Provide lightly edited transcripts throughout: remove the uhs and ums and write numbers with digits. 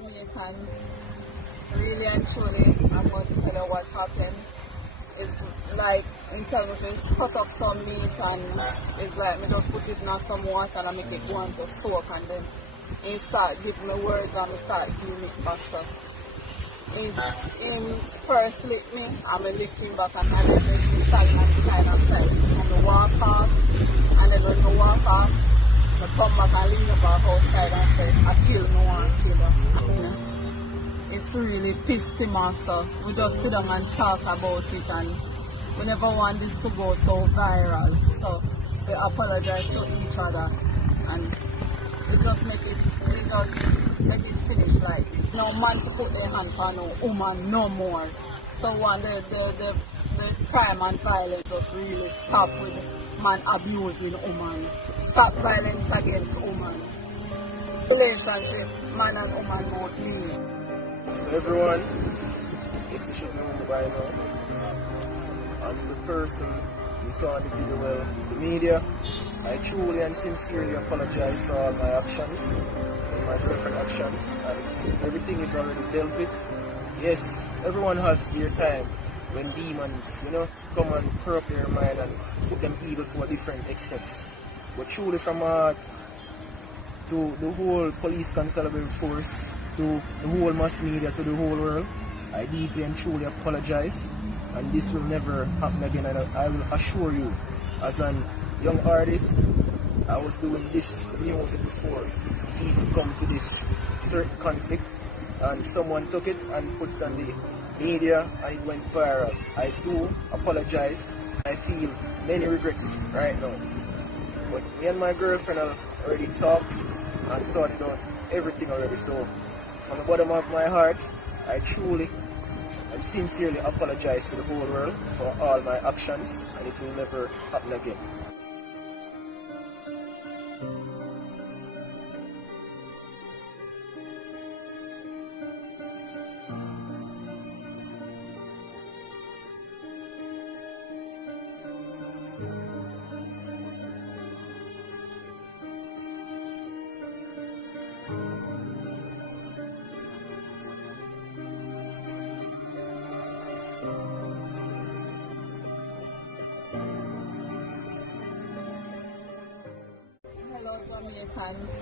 Jamaicans, really and truly, I'm going to tell you what happened. It's like, in terms of it, cut up some meat and it's like, me just put it in some water and I make it go on to soak and then he start giving me words and I start giving it back. So, he first lick me and I lick him back and I make him stand on the kind of side. And I walk off and then when I walk off, I come back and lean back outside and say, I kill no one, kill her. It's really pissed him off, so we just sit down and talk about it and we never want this to go so viral. So we apologize to each other and we just make it finish like it's no man to put their hand on no woman no more. So one the crime and violence just really stop with man abusing woman. Stop violence against woman. Relationship, man and woman won't be. To everyone, if you should know me by now, I'm the person you saw in the video, well, the media. I truly and sincerely apologize for all my actions and my girlfriend actions, and everything is already dealt with. Yes, everyone has their time when demons, come and corrupt their mind and put them evil to a different extent. But truly from heart, to the whole police constabulary force, to the whole mass media, to the whole world, I deeply and truly apologize, and this will never happen again. And I will assure you, as an young artist, I was doing this music before it even come to this certain conflict, and someone took it and put it on the media and it went viral. I do apologize. I feel many regrets right now, but me and my girlfriend have already talked and sorted out everything already. So from the bottom of my heart, I truly and sincerely apologize to the whole world for all my actions, and it will never happen again. Hello Jamaicans,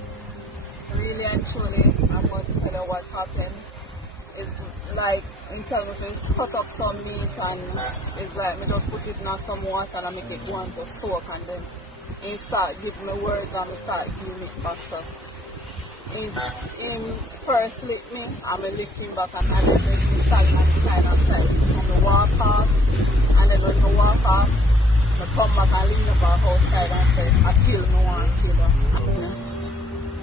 really and truly, I'm going to tell you what happened. It's like, in terms of it, cut up some meat and it's like, me just put it in some water and I make it go on to soak and then he start giving me words and I start giving it back. So he first lick me and I lick him back and I make him stand on the kind of side. And I walk off and then when I walk off, I come back and lean back outside and say, I kill no one, kill her.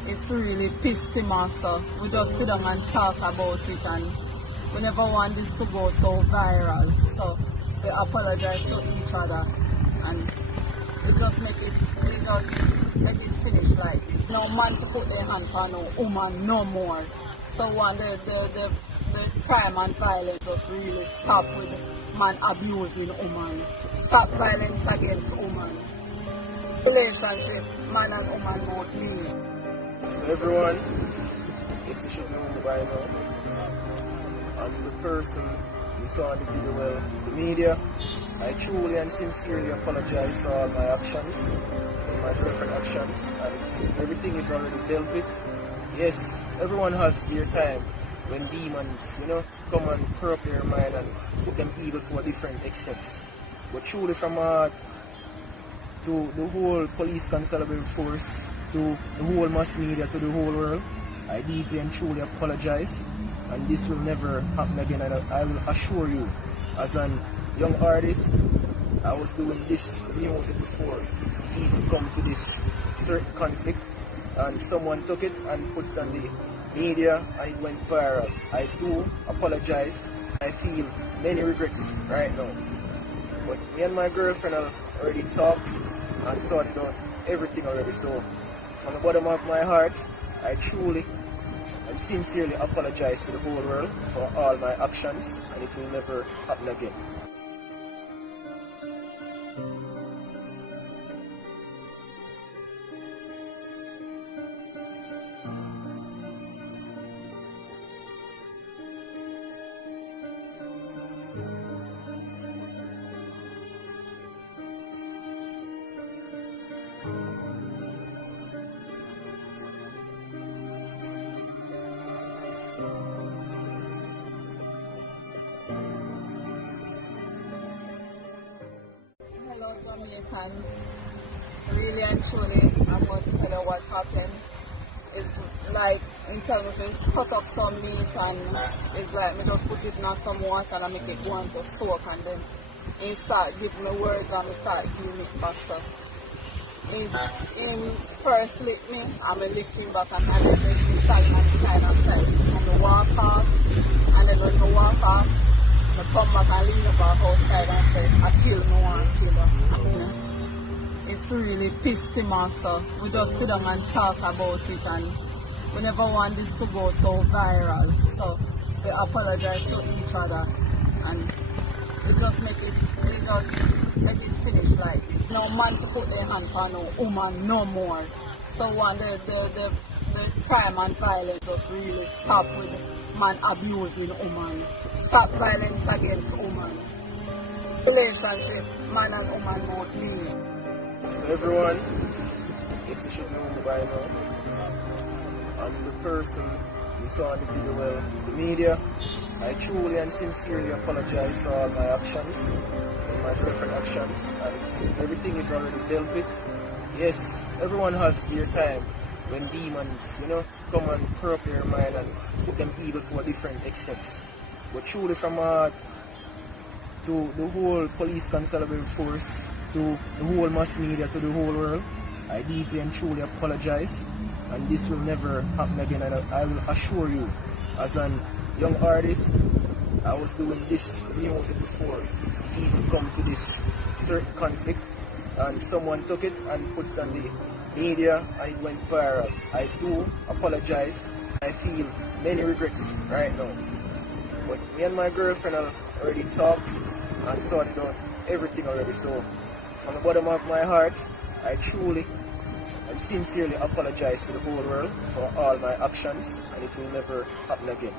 It's really pissed him off, so we just sit down and talk about it and we never want this to go so viral. So we apologize to each other and we just make it finish like it's no man to put their hand on no woman no more. So one the crime and violence just really stop with man abusing woman. Stop violence against woman. Relationship, man and woman won't be. To everyone, if you should know me by now, I'm the person you saw in the video, well, the media. I truly and sincerely apologize for all my actions and my girlfriend actions, and everything is already dealt with. Yes, everyone has their time when demons, come and corrupt their mind and put them evil to a different extent. But truly from heart, to the whole police constabulary force, to the whole mass media, to the whole world, I deeply and truly apologize, and this will never happen again. And I will assure you, as an young artist, I was doing this music before it even come to this certain conflict, and someone took it and put it on the media and it went viral. I do apologize. I feel many regrets right now, but me and my girlfriend have already talked and sorted out everything already. So from the bottom of my heart, I truly and sincerely apologize to the whole world for all my actions, and it will never happen again. Jamaicans, really and truly, I'm going to tell you what happened. It's like, in terms of it, cut up some meat and it's like, me just put it in some water and make it go on to soak, and then he start giving me words and me start giving it back. So he first lick me and me lick him back, and I make me stand on the side and side. And me walk off, and then when me walk off, me come back and lean back outside and say, I kill me one killer. I mean, it's really pissed him off, so we just sit down and talk about it, and we never want this to go so viral. So we apologize to each other, and we just make it finish. Like, it's no man to put their hand on no woman no more. So one the crime and violence just really stop with man abusing woman. Stop violence against woman. Relationship, man and woman won't need. Everyone, if you should know me by now, I'm the person you saw in the video, well, the media. I truly and sincerely apologize for all my actions and my different actions, and everything is already dealt with. Yes, everyone has their time when demons, come and corrupt their mind and put them evil to a different extent. But truly from my heart, to the whole police constabulary force, to the whole mass media, to the whole world, I deeply and truly apologize, and this will never happen again. And I will assure you, as an young artist, I was doing this music before it even come to this certain conflict, and someone took it and put it on the media and it went viral. I do apologize. I feel many regrets right now, but me and my girlfriend already talked and sorted out everything already. So from the bottom of my heart, I truly and sincerely apologize to the whole world for all my actions, and it will never happen again.